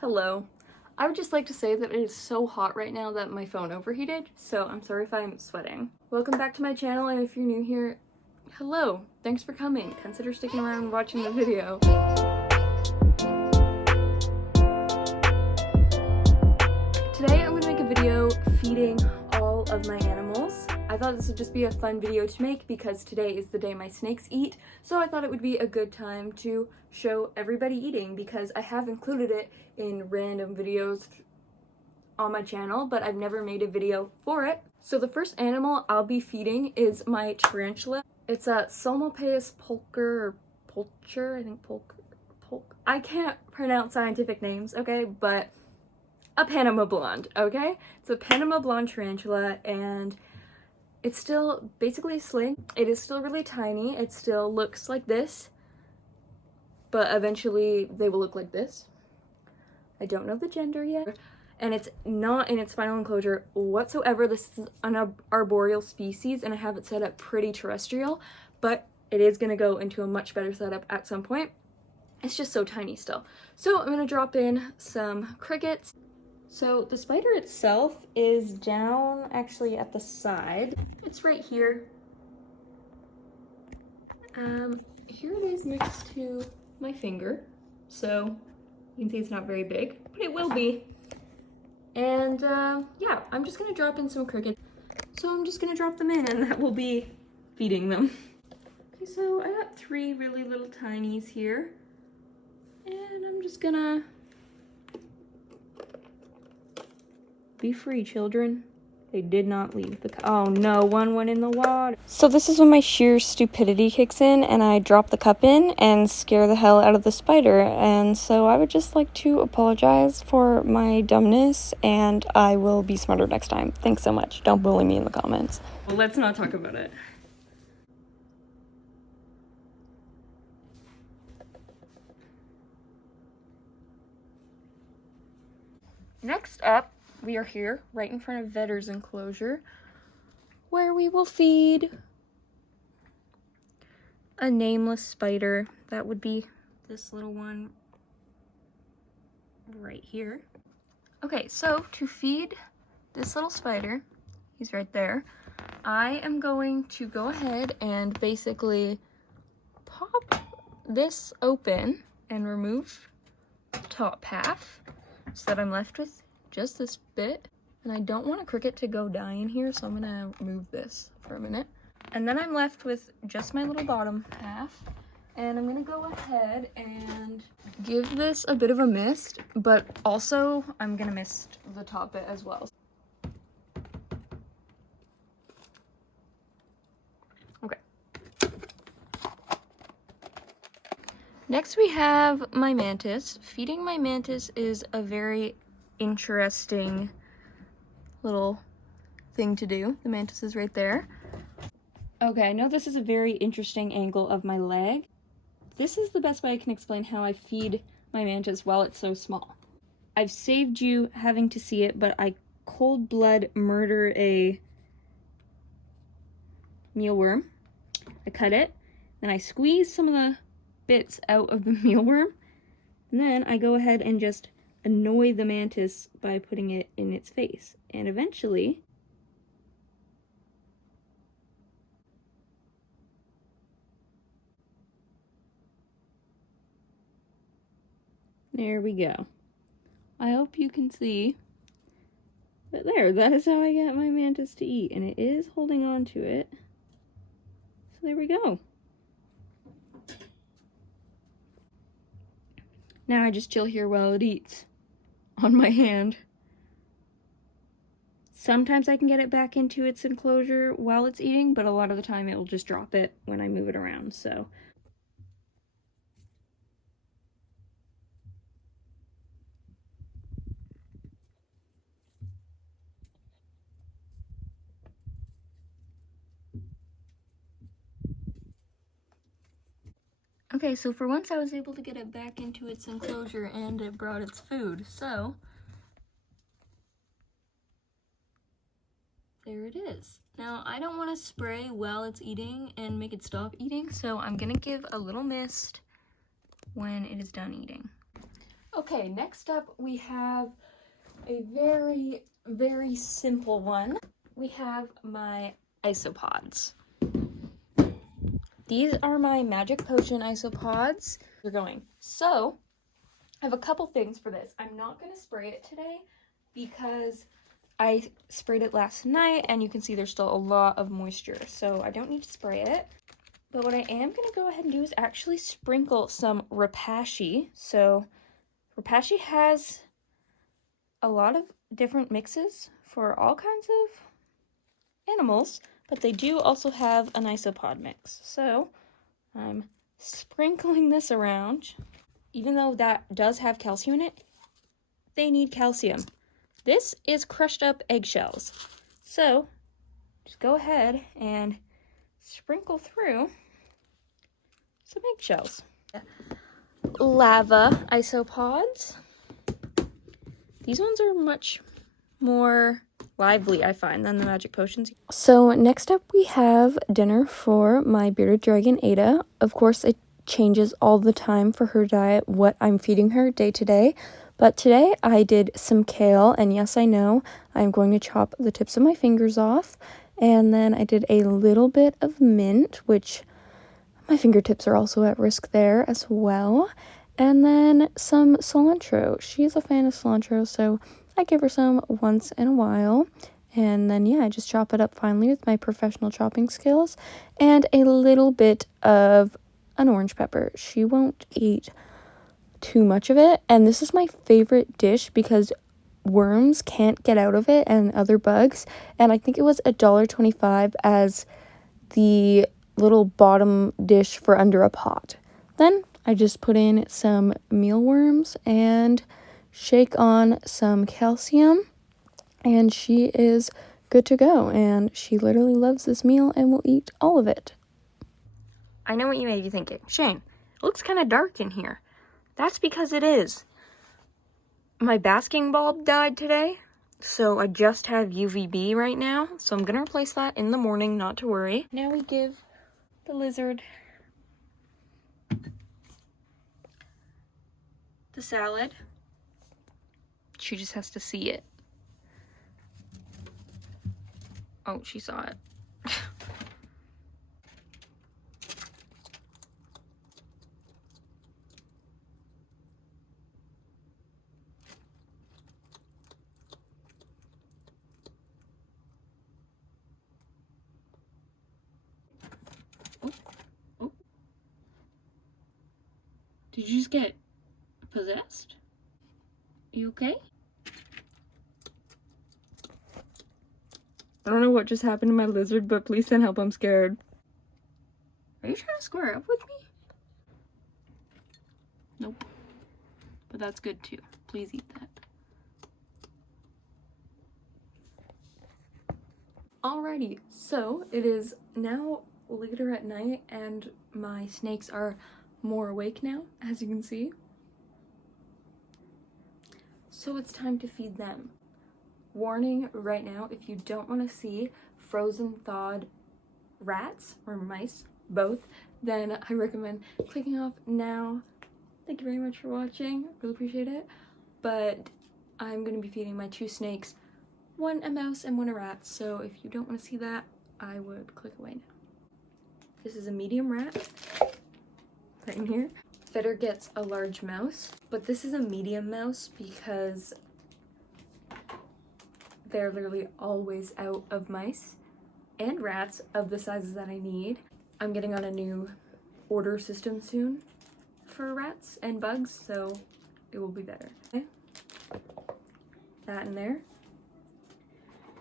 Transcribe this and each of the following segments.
Hello. I would just like to say that it is so hot right now that my phone overheated, so I'm sorry if I'm sweating. Welcome back to my channel, and if you're new here, hello. Thanks for coming. Consider sticking around and watching the video. Today I'm going to make a video feeding all of my animals. I thought this would just be a fun video to make because today is the day my snakes eat, so I thought it would be a good time to show everybody eating because I have included it in random videos on my channel, but I've never made a video for it. So the first animal I'll be feeding is my tarantula. It's a Psalmopaeus pulcher, I think I can't pronounce scientific names, okay, but a Panama blonde, okay? It's a Panama blonde tarantula, and it's still basically a sling. It is still really tiny. It still looks like this, but eventually they will look like this. I don't know the gender yet. And it's not in its final enclosure whatsoever. This is an arboreal species, and I have it set up pretty terrestrial, but it is gonna go into a much better setup at some point. It's just so tiny still. So I'm gonna drop in some crickets. So the spider itself is down actually at the side. It's right here. Here it is next to my finger. So you can see it's not very big, but it will be. And yeah, I'm just gonna drop in some crickets. So I'm just gonna drop them in and that will be feeding them. Okay, so I got 3 really little tinies here. And I'm just gonna be free, children. They did not leave the oh no, one went in the water. So this is when my sheer stupidity kicks in and I drop the cup in and scare the hell out of the spider. And so I would just like to apologize for my dumbness, and I will be smarter next time. Thanks so much. Don't bully me in the comments. Well, let's not talk about it. Next up, we are here right in front of Vetter's enclosure, where we will feed a nameless spider. That would be this little one right here. Okay, so to feed this little spider, he's right there, I am going to go ahead and basically pop this open and remove the top half so that I'm left with just this bit. And I don't want a cricket to go die in here, so I'm gonna move this for a minute. And then I'm left with just my little bottom half, and I'm gonna go ahead and give this a bit of a mist, but also I'm gonna mist the top bit as well. Okay. Next we have my mantis. Feeding my mantis is a very interesting little thing to do. The mantis is right there. Okay, I know this is a very interesting angle of my leg. This is the best way I can explain how I feed my mantis while it's so small. I've saved you having to see it, but I cold blood murder a mealworm. I cut it, then I squeeze some of the bits out of the mealworm, and then I go ahead and just annoy the mantis by putting it in its face. And eventually, there we go. I hope you can see, but there, that is how I get my mantis to eat, and it is holding on to it. So there we go. Now I just chill here while it eats on my hand. Sometimes I can get it back into its enclosure while it's eating, but a lot of the time it will just drop it when I move it around, so. Okay, so for once I was able to get it back into its enclosure and it brought its food, so there it is. Now, I don't want to spray while it's eating and make it stop eating, so I'm gonna give a little mist when it is done eating. Okay, next up we have a very, very simple one. We have my isopods. These are my magic potion isopods. We're going. So, I have a couple things for this. I'm not going to spray it today because I sprayed it last night and you can see there's still a lot of moisture. So, I don't need to spray it. But what I am going to go ahead and do is actually sprinkle some Repashy. So, Repashy has a lot of different mixes for all kinds of animals, but they do also have an isopod mix. So I'm sprinkling this around. Even though that does have calcium in it, they need calcium. This is crushed up eggshells. So just go ahead and sprinkle through some eggshells. Lava isopods. These ones are much more lively, I find, than the magic potions. So next up we have dinner for my bearded dragon Ada. Of course, it changes all the time for her diet, what I'm feeding her day to day. But today I did some kale, and yes, I know I'm going to chop the tips of my fingers off. And then I did a little bit of mint, which my fingertips are also at risk there as well. And then some cilantro. She's a fan of cilantro, so I give her some once in a while. And then, yeah, I just chop it up finely with my professional chopping skills. And a little bit of an orange pepper. She won't eat too much of it. And this is my favorite dish because worms can't get out of it and other bugs. And I think it was $1.25 as the little bottom dish for under a pot. Then I just put in some mealworms and shake on some calcium, and she is good to go. And she literally loves this meal and will eat all of it. I know what you may be thinking. Shane, it looks kind of dark in here. That's because it is. My basking bulb died today, so I just have UVB right now. So I'm going to replace that in the morning, not to worry. Now we give the lizard the salad. She just has to see it. Oh, she saw it. Oh, oh. Did you just get possessed? You okay? I don't know what just happened to my lizard, but please send help, I'm scared. Are you trying to square up with me? Nope. But that's good too. Please eat that. Alrighty, so it is now later at night and my snakes are more awake now, as you can see. So it's time to feed them. Warning right now, if you don't want to see frozen thawed rats or mice, both, then I recommend clicking off now. Thank you very much for watching, really appreciate it. But I'm going to be feeding my two snakes, one a mouse and one a rat, so if you don't want to see that, I would click away now. This is a medium rat, right in here. Fedder gets a large mouse, but this is a medium mouse because they're literally always out of mice and rats of the sizes that I need. I'm getting on a new order system soon for rats and bugs, so it will be better. Okay. That in there.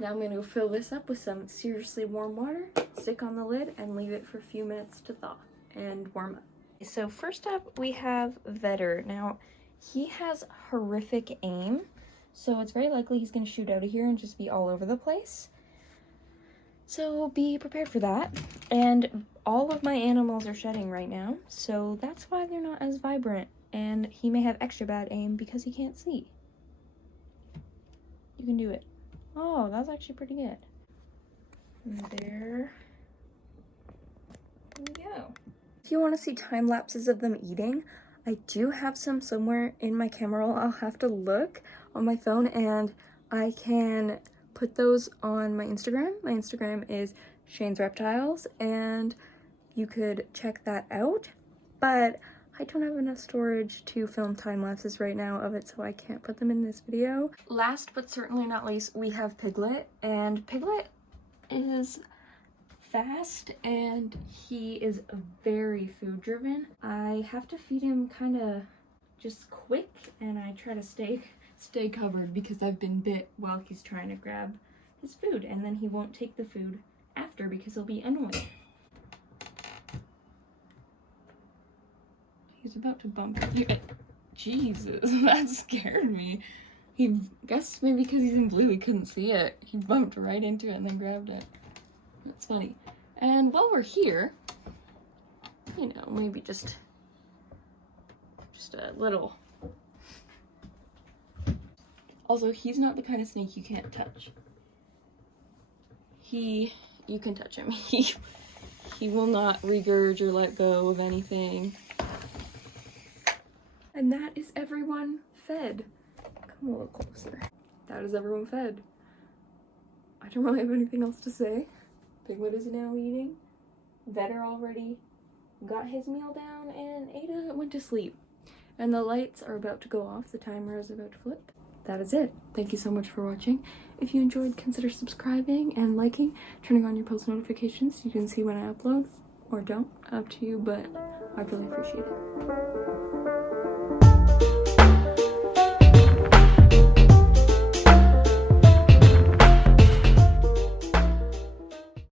Now I'm gonna go fill this up with some seriously warm water, stick on the lid, and leave it for a few minutes to thaw and warm up. So first up we have Vedder. Now he has horrific aim, so it's very likely he's gonna shoot out of here and just be all over the place. So be prepared for that. And all of my animals are shedding right now, so that's why they're not as vibrant. And he may have extra bad aim because he can't see. You can do it. Oh, that's actually pretty good. And there we go. If you want to see time lapses of them eating, I do have some somewhere in my camera roll. I'll have to look on my phone, and I can put those on my Instagram. My Instagram is Shane's Reptiles, and you could check that out. But I don't have enough storage to film time lapses right now of it, so I can't put them in this video. Last but certainly not least, we have Piglet, and Piglet is fast and he is very food driven. I have to feed him kind of just quick, and I try to stay covered because I've been bit while he's trying to grab his food, and then he won't take the food after because he'll be annoyed. He's about to bump you. Jesus, that scared me. He, guess maybe because he's in blue, he couldn't see it. He bumped right into it and then grabbed it. That's funny. And while we're here, you know, maybe just a little. Also, he's not the kind of snake you can't touch. You can touch him. He will not regurge or let go of anything. And that is everyone fed. Come a little closer. That is everyone fed. I don't really have anything else to say. Piglet is now eating. Vetter already got his meal down, and Ada went to sleep. And the lights are about to go off. The timer is about to flip. That is it. Thank you so much for watching. If you enjoyed, consider subscribing and liking, turning on your post notifications so you can see when I upload, or don't, up to you, but I really appreciate it.